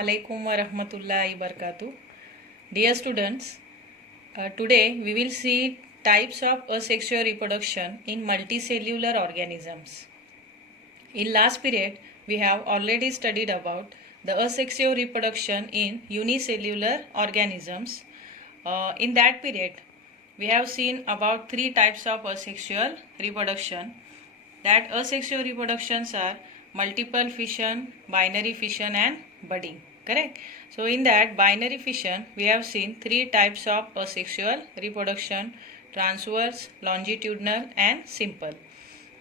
alaikum wa rahmatullahi barakatuh. Dear students, today we will see types of asexual reproduction in multicellular organisms. In last period, we have already studied about the asexual reproduction in unicellular organisms. In that period, we have seen about three types of asexual reproduction. That asexual reproductions are multiple fission, binary fission and budding. Correct? So in that binary fission, we have seen three types of asexual reproduction: transverse, longitudinal and simple.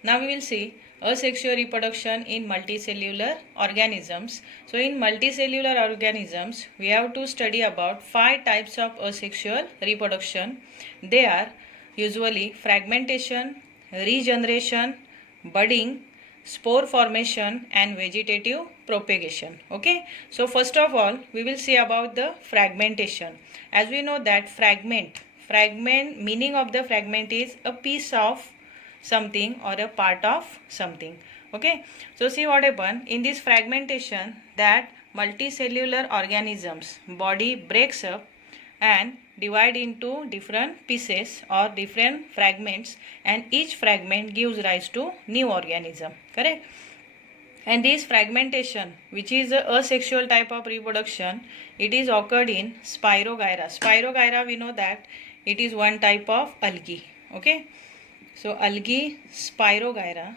Now we will see asexual reproduction in multicellular organisms. So in multicellular organisms, we have to study about 5 types of asexual reproduction. They are usually fragmentation, regeneration, budding, spore formation and vegetative propagation. Okay, so first of all we will see about the fragmentation. As we know that fragment meaning of the fragment is a piece of something or a part of something. Okay, so see what happen in this fragmentation, that multicellular organisms body breaks up and divide into different pieces or different fragments, and each fragment gives rise to new organism. Correct? And this fragmentation, which is a asexual type of reproduction, it is occurred in Spirogyra. Spirogyra, we know that it is one type of algae. Okay, so algae, Spirogyra,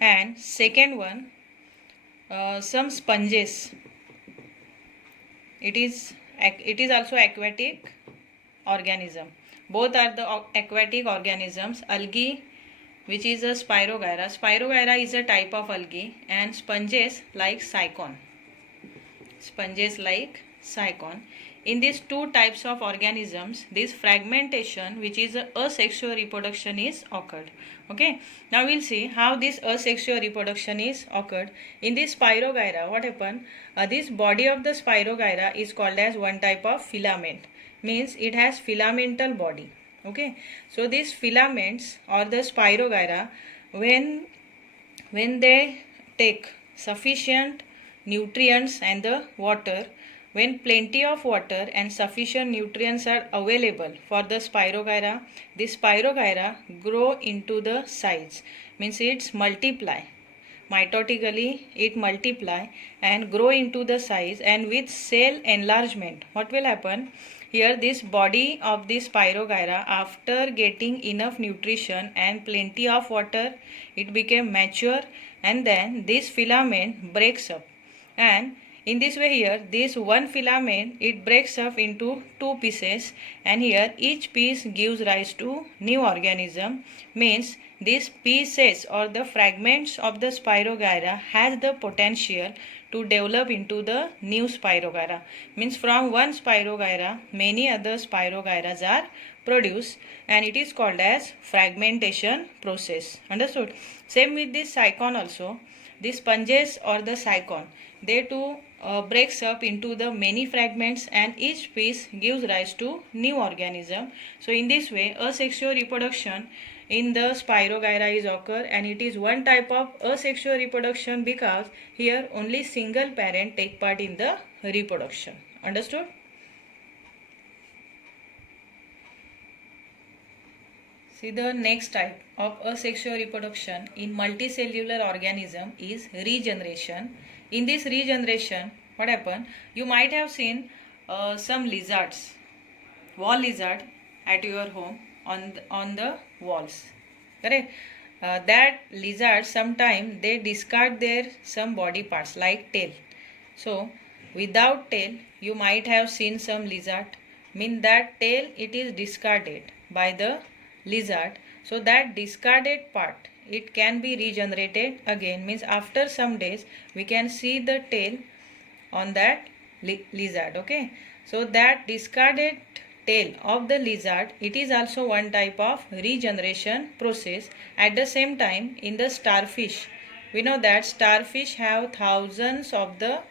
and second one, some sponges. It is also aquatic organism. Both are the aquatic organisms. Algae, which is a Spirogyra. Spirogyra is a type of algae, and sponges like Cycon. In these two types of organisms, this fragmentation, which is a asexual reproduction, is occurred. Okay, now we'll see how this asexual reproduction is occurred. In this Spirogyra, what happened? This body of the Spirogyra is called as one type of filament. Means it has filamental body. Okay, so these filaments or the Spirogyra, when they take sufficient nutrients and the water, when plenty of water and sufficient nutrients are available for the Spirogyra, this Spirogyra grow into the size. Means it's multiply. Mitotically it multiply and grow into the size, and with cell enlargement, what will happen? Here this body of this Spirogyra, after getting enough nutrition and plenty of water, it became mature, and then this filament breaks up, and in this way here this one filament, it breaks up into two pieces, and here each piece gives rise to new organism. Means these pieces or the fragments of the Spirogyra has the potential to develop into the new Spirogyra. Means from one Spirogyra many other Spirogyras are produced, and it is called as fragmentation process. Understood? Same with this Cycon also. The sponges or the Cycon, they too breaks up into the many fragments, and each piece gives rise to new organism. So in this way asexual reproduction in the Spirogyra is occur, and it is one type of asexual reproduction because here only single parent take part in the reproduction. Understood? See, the next type of asexual reproduction in multicellular organism is regeneration. In this regeneration, what happen? You might have seen some lizards, wall lizard at your home on the walls. Correct? That lizard sometime they discard their some body parts like tail. So without tail, you might have seen some lizard. Mean that tail it is discarded by the lizard. So that discarded part, it can be regenerated again. Means after some days we can see the tail on that lizard. Okay, so that discarded tail of the lizard, it is also one type of regeneration process. At the same time, in the starfish, we know that starfish have thousands of the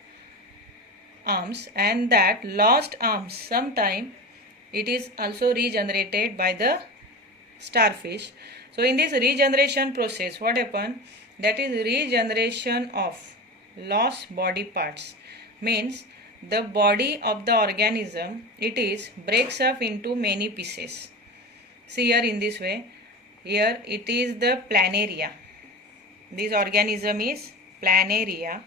arms, and that lost arms sometime it is also regenerated by the starfish. So in this regeneration process, what happen? that is regeneration of lost body parts. Means the body of the organism, it is breaks up into many pieces. See here in this way, here it is the planaria. This organism is planaria,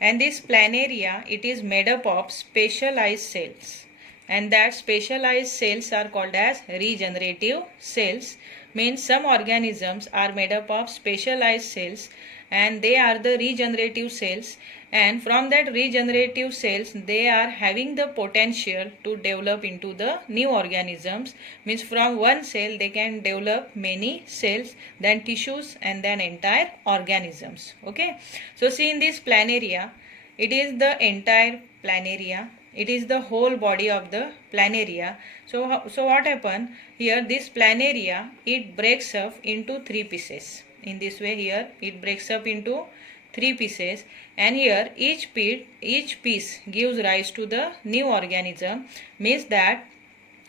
and this planaria, it is made up of specialized cells, and that specialized cells are called as regenerative cells. Means some organisms are made up of specialized cells, and they are the regenerative cells, and from that regenerative cells they are having the potential to develop into the new organisms. Means from one cell they can develop many cells, then tissues, and then entire organisms. Okay, so see in this planaria, it is the entire planaria, it is the whole body of the planaria. So what happened here, this planaria, it breaks up into three pieces. In this way, here it breaks up into three pieces, and here each piece gives rise to the new organism. Means that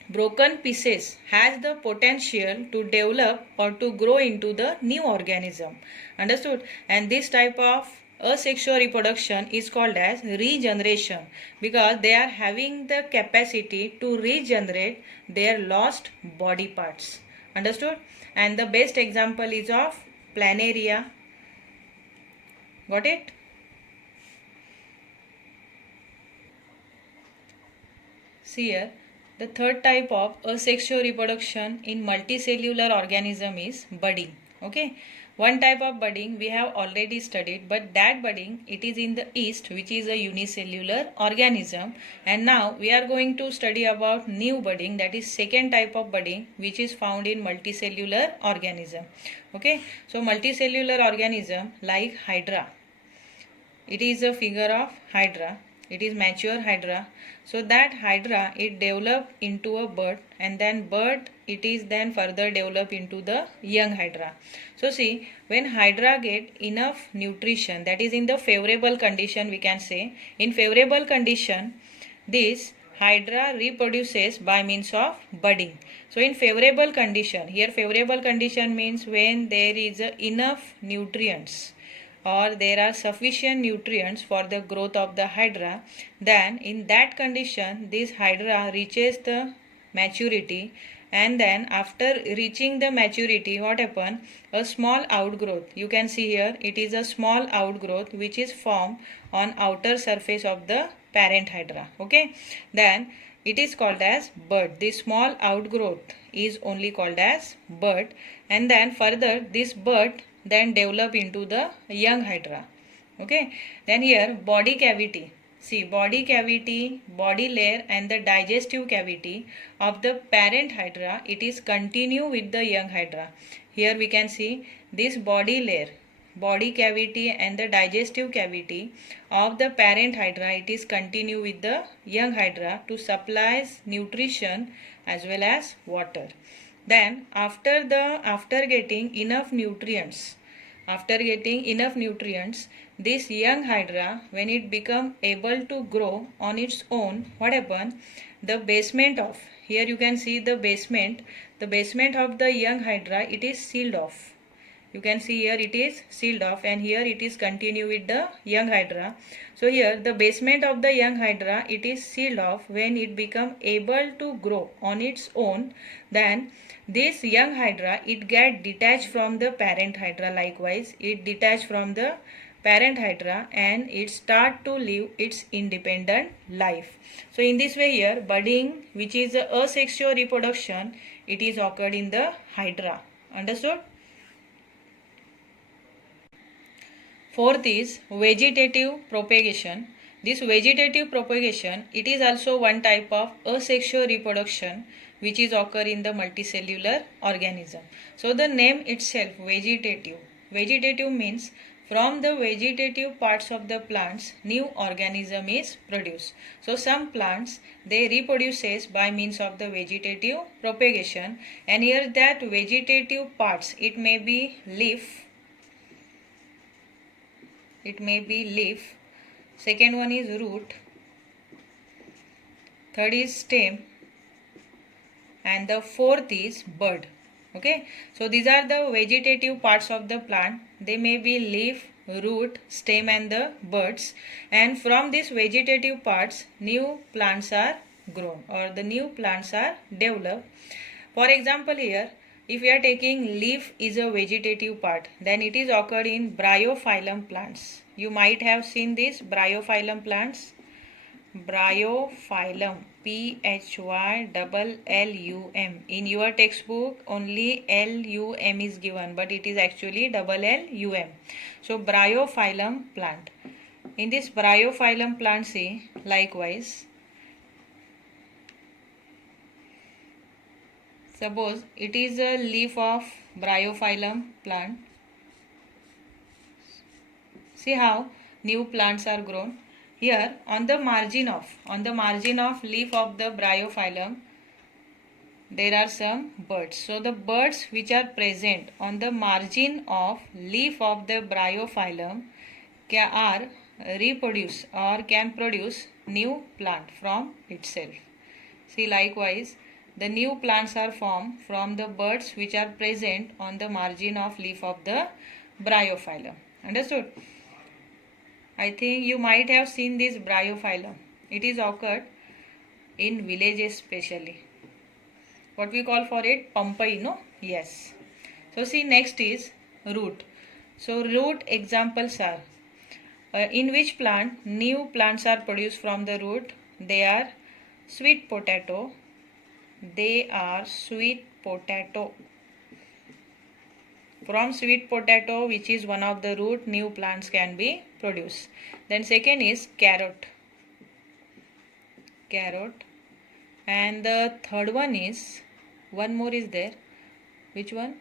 broken pieces has the potential to develop or to grow into the new organism. Understood? And this type of asexual reproduction is called as regeneration, because they are having the capacity to regenerate their lost body parts. Understood? And the best example is of planaria. Got it? See here, the third type of asexual reproduction in multicellular organism is budding. Okay, one type of budding we have already studied, but that budding, it is in the yeast, which is a unicellular organism. And now we are going to study about new budding, that is second type of budding, which is found in multicellular organism. Okay, so multicellular organism like Hydra, it is a figure of Hydra, it is mature Hydra. So that Hydra, it develop into a bud, and then bud, it is then further develop into the young Hydra. So see, when Hydra get enough nutrition, that is in the favorable condition, we can say, in favorable condition, this Hydra reproduces by means of budding. So in favorable condition, here favorable condition means when there is enough nutrients, or there are sufficient nutrients for the growth of the Hydra, then in that condition this Hydra reaches the maturity, and then after reaching the maturity, what happen? A small outgrowth, you can see here, it is a small outgrowth which is formed on outer surface of the parent Hydra. Okay, then it is called as bud. This small outgrowth is only called as bud, and then further this bud then develop into the young Hydra. Okay, then here body cavity. See, body cavity, body layer, and the digestive cavity of the parent Hydra, it is continue with the young Hydra. Here we can see this body layer, body cavity, and the digestive cavity of the parent Hydra, it is continue with the young Hydra to supply nutrition as well as water. Then after getting enough nutrients, this young Hydra, when it become able to grow on its own, what happen? The basement of, here you can see the basement of the young Hydra, it is sealed off. You can see here it is sealed off, and here it is continue with the young Hydra. So here the basement of the young Hydra, it is sealed off. When it become able to grow on its own, then this young Hydra, it get detached from the parent Hydra. Likewise, it detached from the parent Hydra, and it start to live its independent life. So in this way here, budding, which is a asexual reproduction, it is occurred in the Hydra. Understood? Fourth is vegetative propagation. This vegetative propagation, it is also one type of asexual reproduction which is occur in the multicellular organism. So the name itself, vegetative. Vegetative means from the vegetative parts of the plants, new organism is produced. So some plants, they reproduces by means of the vegetative propagation, and here that vegetative parts, it may be leaf, second one is root, third is stem, and the fourth is bud. Okay, so these are the vegetative parts of the plant. They may be leaf, root, stem and the buds, and from these vegetative parts new plants are grown or the new plants are developed. For example, here if we are taking leaf is a vegetative part, then it is occurred in bryophyllum plants. You might have seen these bryophyllum plants. Bryophyllum, Phyllum. In your textbook only LUM is given, but it is actually LLUM. So bryophyllum plant. In this bryophyllum plant, see likewise, suppose it is a leaf of bryophyllum plant. See how new plants are grown. Here on the margin of leaf of the bryophyllum there are some buds. So the buds which are present on the margin of leaf of the bryophyllum are reproduce or can produce new plant from itself. See likewise the new plants are formed from the buds which are present on the margin of leaf of the bryophyllum. Understood? I think you might have seen this bryophyllum. It is occurred in villages especially. What we call for it? Pampai, no? Yes. So see next is root. So root examples are in which plant new plants are produced from the root. They are sweet potato. From sweet potato, which is one of the root, new plants can be produced. Then second is carrot. And the third one is, one more is there. Which one?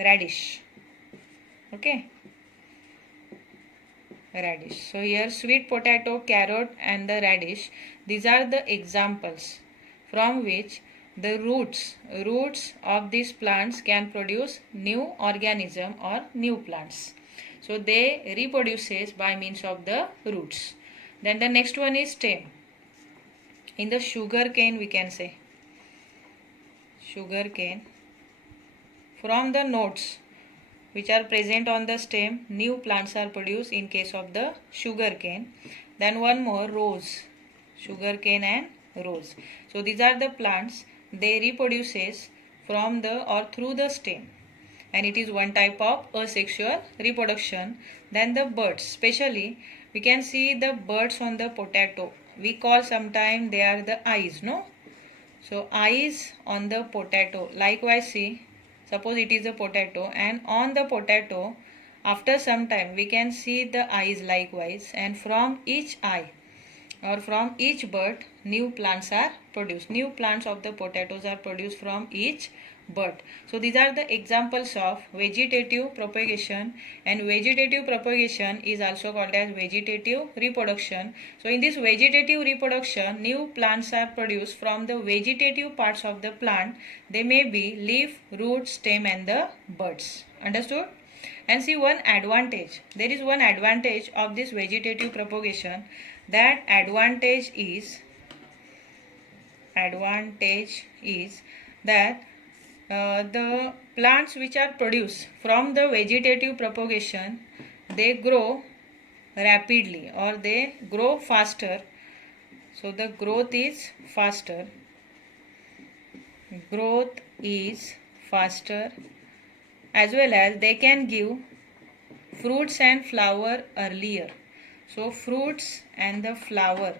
Radish. Okay. Radish. So here sweet potato, carrot and the radish. These are the examples from which the roots of these plants can produce new organism or new plants. So they reproduces by means of the roots. Then the next one is stem. In the sugar cane we can say. From the nodes which are present on the stem, new plants are produced in case of the sugar cane. Then one more, rose. Sugar cane and rose. So these are the plants. They reproduces from the or through the stem, and it is one type of asexual reproduction. Then the buds, especially we can see the buds on the potato. We call sometime they are the eyes, no? So eyes on the potato. Likewise see, suppose it is a potato and on the potato after some time we can see the eyes likewise, and from each eye or from each bud new plants are produced. New plants of the potatoes are produced from each bud. So these are the examples of vegetative propagation, and vegetative propagation is also called as vegetative reproduction. So in this vegetative reproduction new plants are produced from the vegetative parts of the plant. They may be leaf, root, stem and the buds. Understood? And see one advantage. There is one advantage of this vegetative propagation. That advantage is that the plants which are produced from the vegetative propagation, they grow rapidly or they grow faster. So the growth is faster. As well as they can give fruits and flower earlier. So fruits and the flower,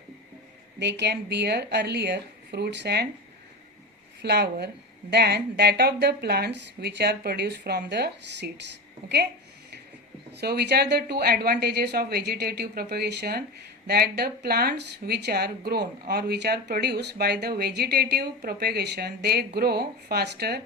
they can bear earlier fruits and flower than that of the plants which are produced from the seeds. Okay. So which are the two advantages of vegetative propagation? That the plants which are grown or which are produced by the vegetative propagation, they grow faster.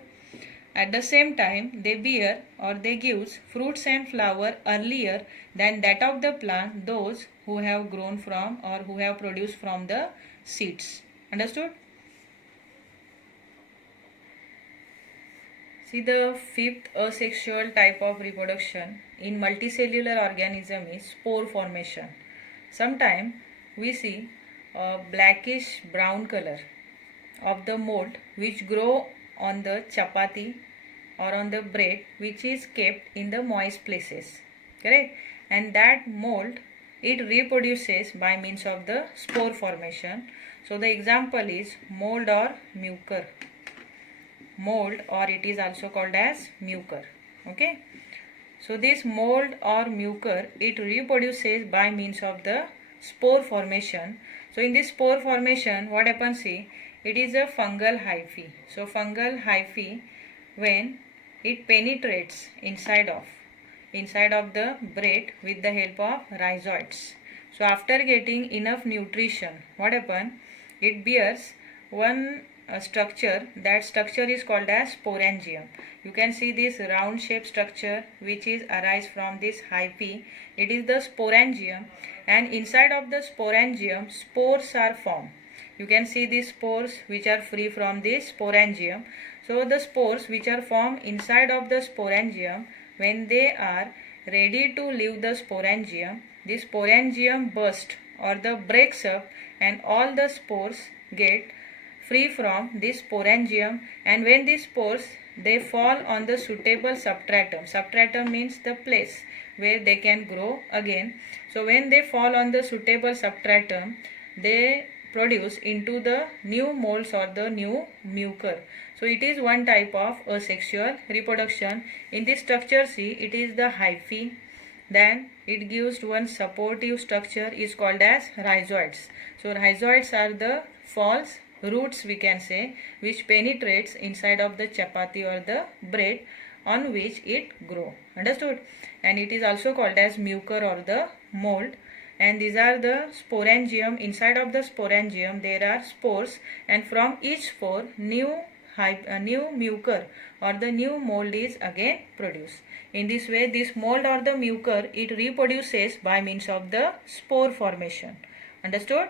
At the same time, they bear or they give fruits and flower earlier than that of the plant, those who have grown from or who have produced from the seeds. Understood? See the fifth asexual type of reproduction in multicellular organism is spore formation. Sometimes we see a blackish brown color of the mold which grow on the chapati or on the bread which is kept in the moist places, correct? And that mold, it reproduces by means of the spore formation. So the example is mold or mucor. Mold, or it is also called as mucor. Okay, so this mold or mucor, it reproduces by means of the spore formation. So in this spore formation, what happens? See, it is a fungal hyphae. So fungal hyphae, when it penetrates inside of the bread with the help of rhizoids. So after getting enough nutrition, what happens? It bears one structure. That structure is called as sporangium. You can see this round shaped structure which is arise from this hyphae. It is the sporangium, and inside of the sporangium spores are formed. You can see these spores which are free from this sporangium. So the spores which are formed inside of the sporangium, when they are ready to leave the sporangium, the sporangium bursts or the breaks up, and all the spores get free from this sporangium. And when these spores, they fall on the suitable substratum. Substratum means the place where they can grow again. So when they fall on the suitable substratum, they produce into the new molds or the new mucor. So it is one type of asexual reproduction. In this structure, see, it is the hyphae. Then it gives one supportive structure is called as rhizoids. So rhizoids are the false roots, we can say, which penetrates inside of the chapati or the bread on which it grow. Understood? And it is also called as mucor or the mold. And these are the sporangium. Inside of the sporangium there are spores, and from each spore new mucor or the new mold is again produced. In this way, this mold or the mucor, it reproduces by means of the spore formation. Understood?